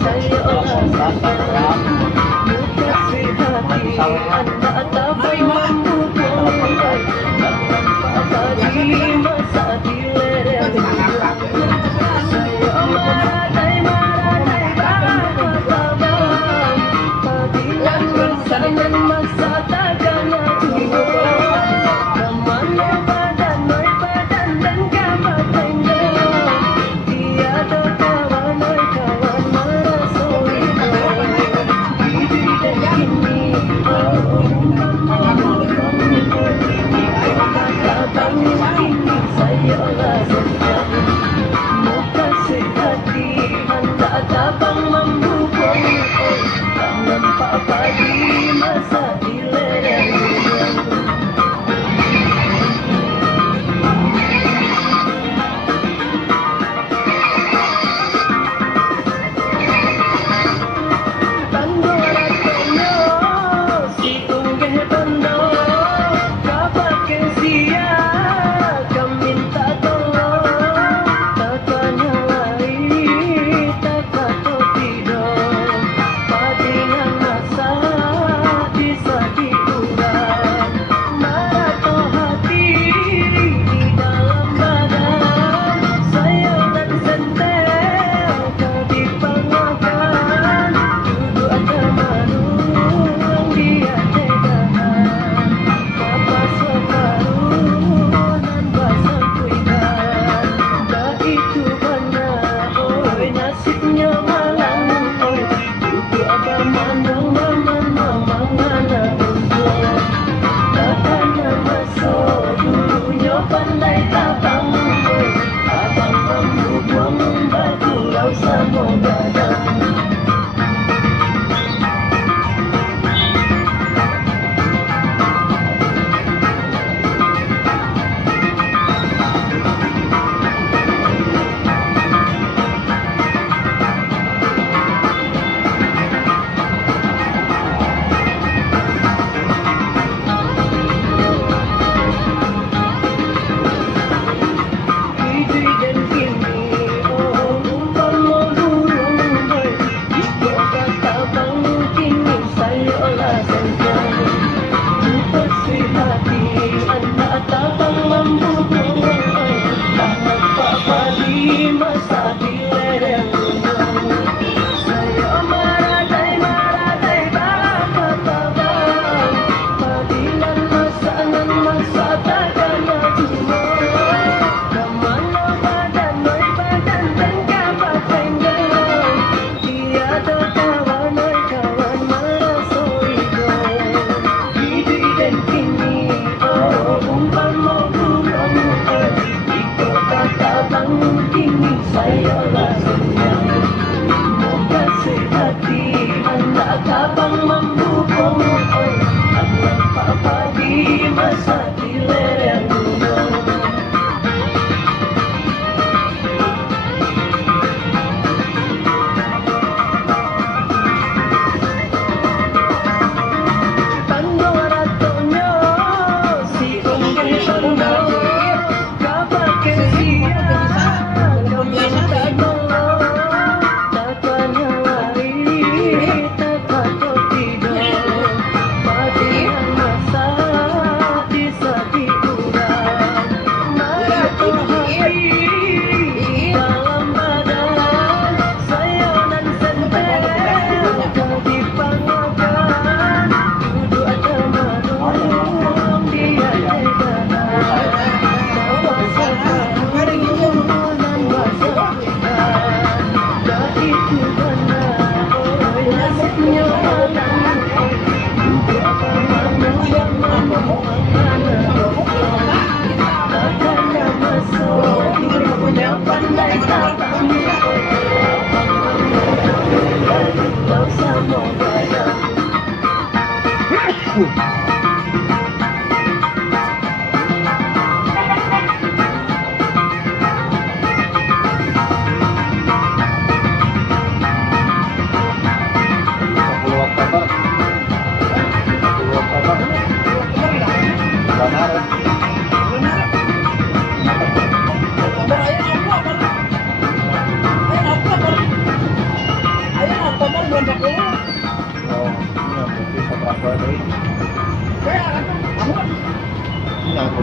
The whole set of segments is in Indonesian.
Kapag kaya, kami sa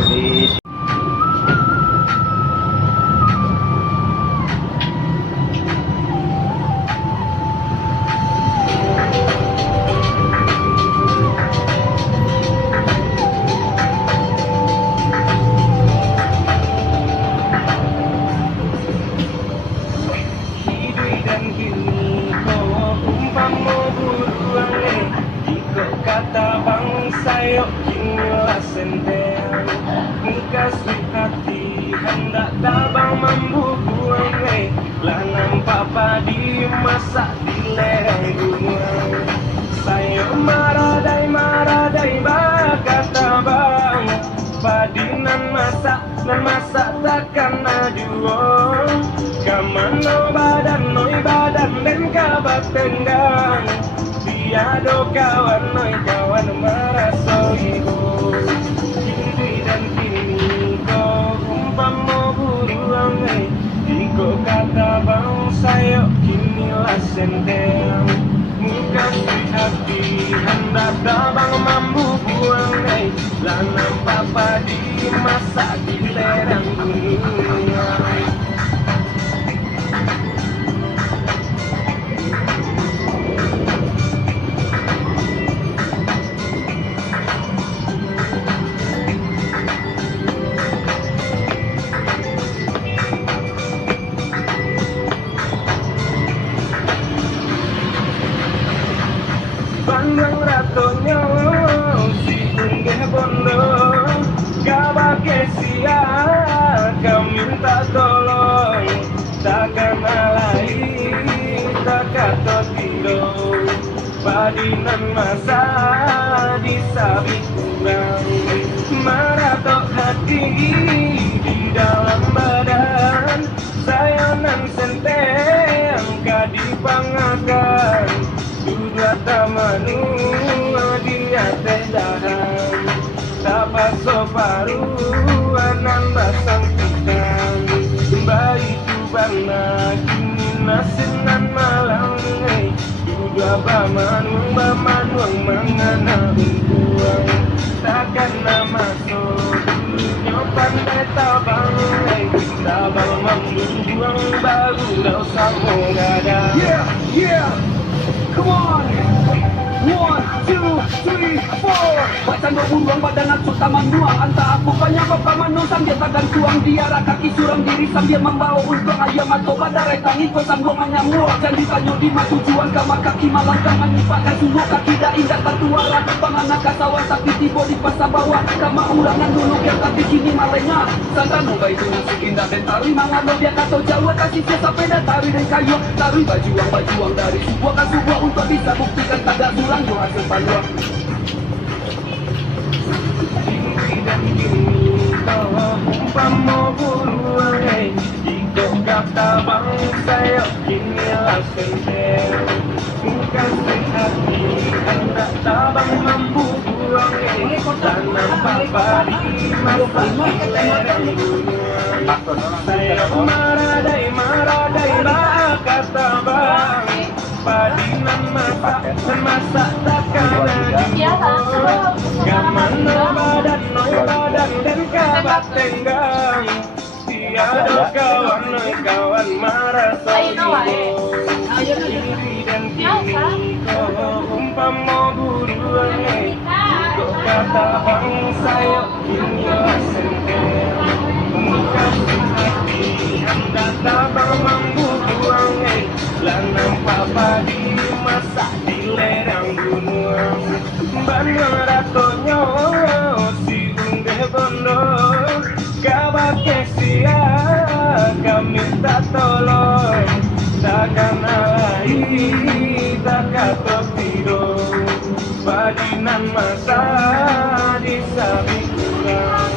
Jadi Hidui dan kini kau umpama buruange Iko kata bangsa yok kinilah senteng Muka hati hendak tabang membubuange Lah nampak padi masak di lereng gunung Sayo maradai bakata bang Padi nan masak takkan aduh Kamano badan dan kabat tenggang Tiado kawan merasa ibu Kini dan kini kau umpama buruang Iko kata bangsa yok kinilah senteng Muka hati hendak tabang mambu buang Lah nampak padi masak di lereng gunung Bandang ratonyo si unggeh bondo kabake sia minta tolong takkan alai takato tiro padinan masa disabi kurang maratok hati di dalam badan sayonan senteng kadipangakan Dua tamanu dia tedahan Tapa soparu anan basang pikan Bayi tubana kini nasinan malang Dua bamanung mangana buang Takkan nama so nyopan tabang Tabang membuang baru lau samo gada Yeah! Come on! 1, 2, 3, 4 Bacan berburuang badangan sutaman nuang Anta aku banyak pamanung sambil tagan tuang Diara kaki suram diri sambil membawa untuk ayam atau badarai tangi kau sambung menyamuk Janji tanyo lima tujuan kamar kaki malang Kaman nipatkan sungguh kaki dah indah tatuara Panganak kasawan tapi tiba di pasar bawah Kama ulangan dulu yang tapi kini malenya Santano baik nasi indah dan tari Mangano biar kata Jawa kasih siasa peda tari dan kayu Tari bajuang dari sebuah ke sebuah Untuk bisa buktikan tanda sulang doa sepaluan Kini dan kini kau umpama buruang Iko kata bangsa yok kinilah senteng Muka hati hendak tabang mampu buang Dan nampak padi masak di lereng gunung Saya maradai bakata bang Padinan masak takkan aduh Kamano badan dan kabat tenggang Tiada kawan merasa ibu Kiri dan kini kau umpama buruang Iko kata bangsa yok kinilah senteng Muka hati hendak tabang mambu buang Lah nampak padi masak di lereng gunung Bandang ratonyo si unggeh bondo kabake sia minta tolong takkan alai takato tiro padinan masa disabi kurang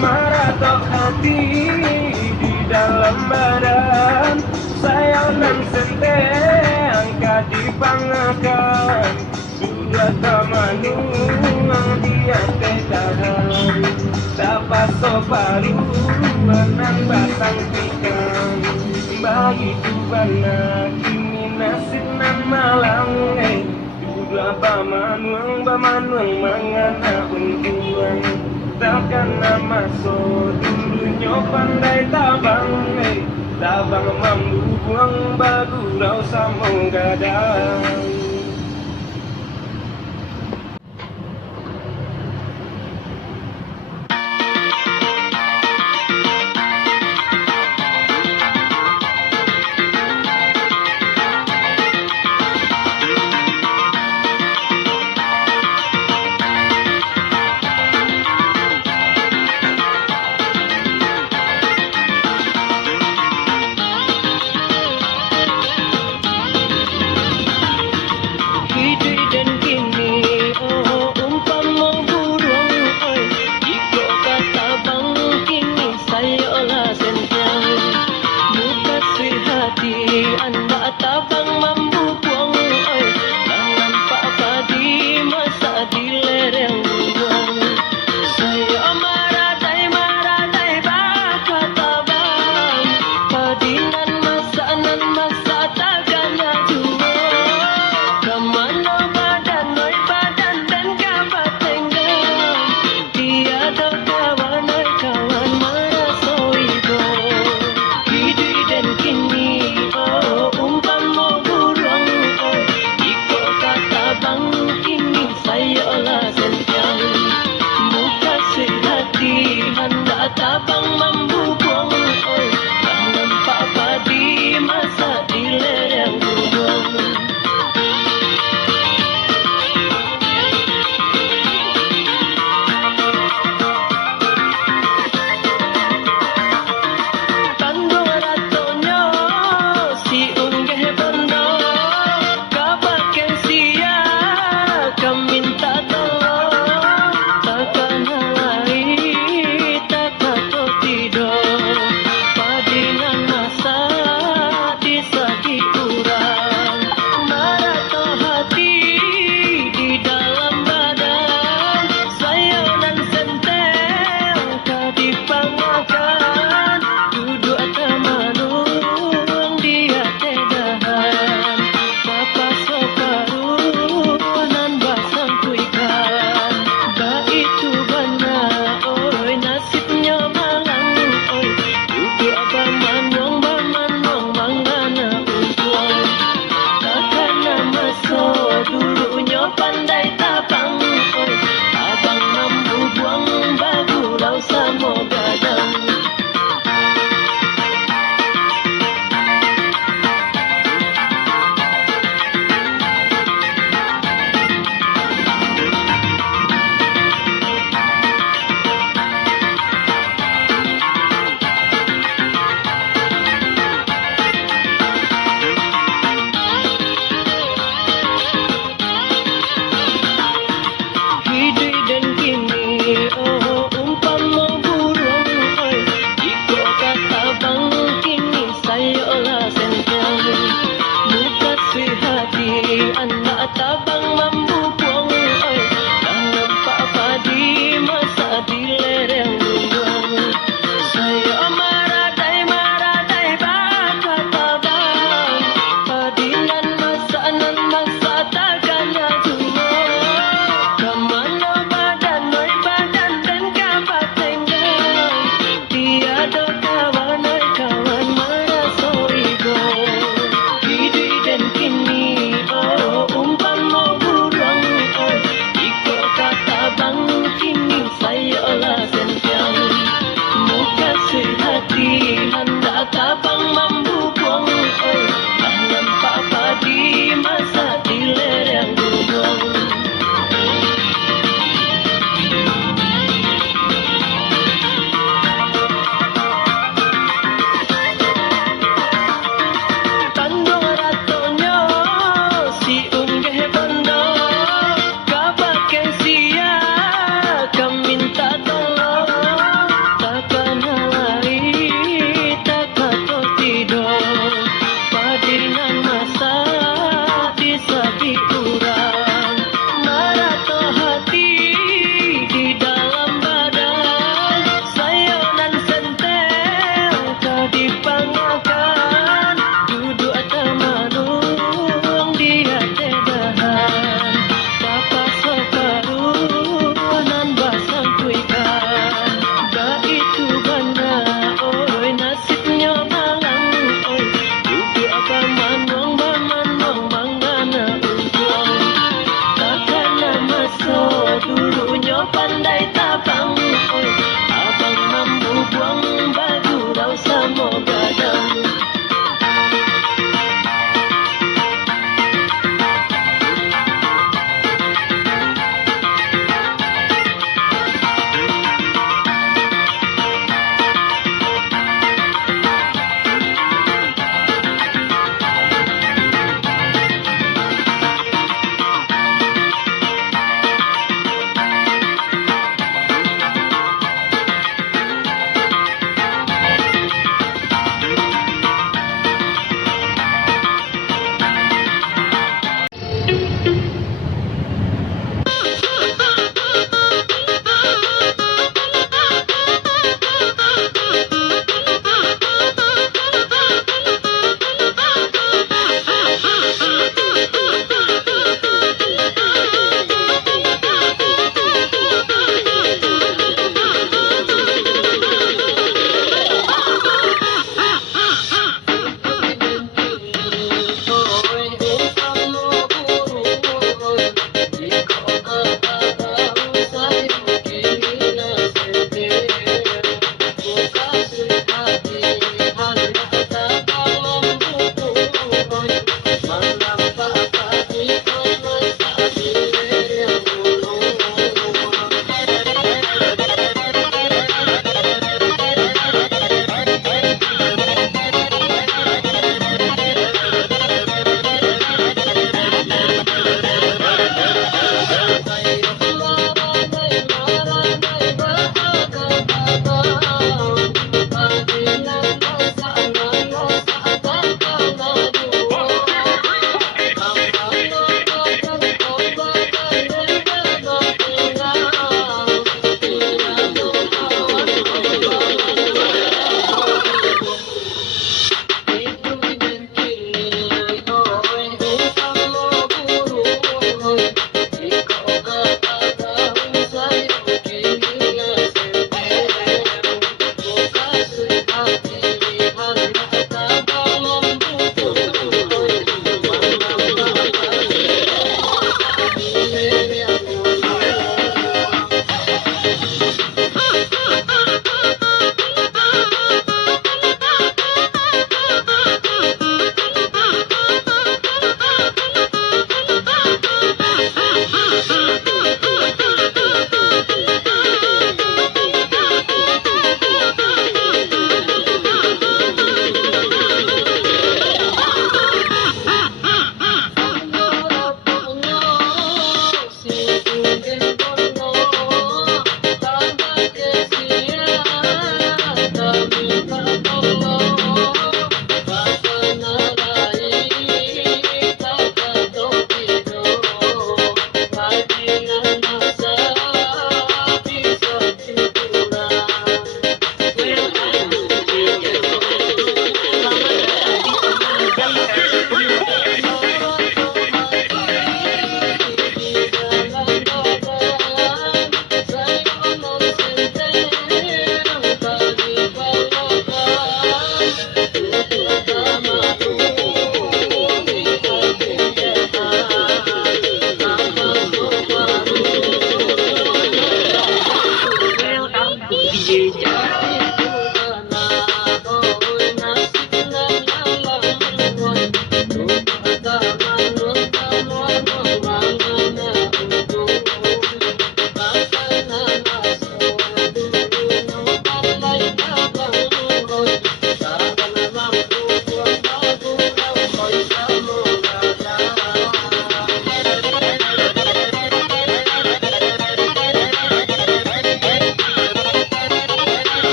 maratok hati di dalam badan sayonan senteng kadipangakan sudah tamanung dia tedahan dapat soparu menang batang pikan bayi tubana kini nasib nan malang dua bamanung mangana untuan takkan nama so dulunya pandai tabang tabang mambu buang bagurau samong gadang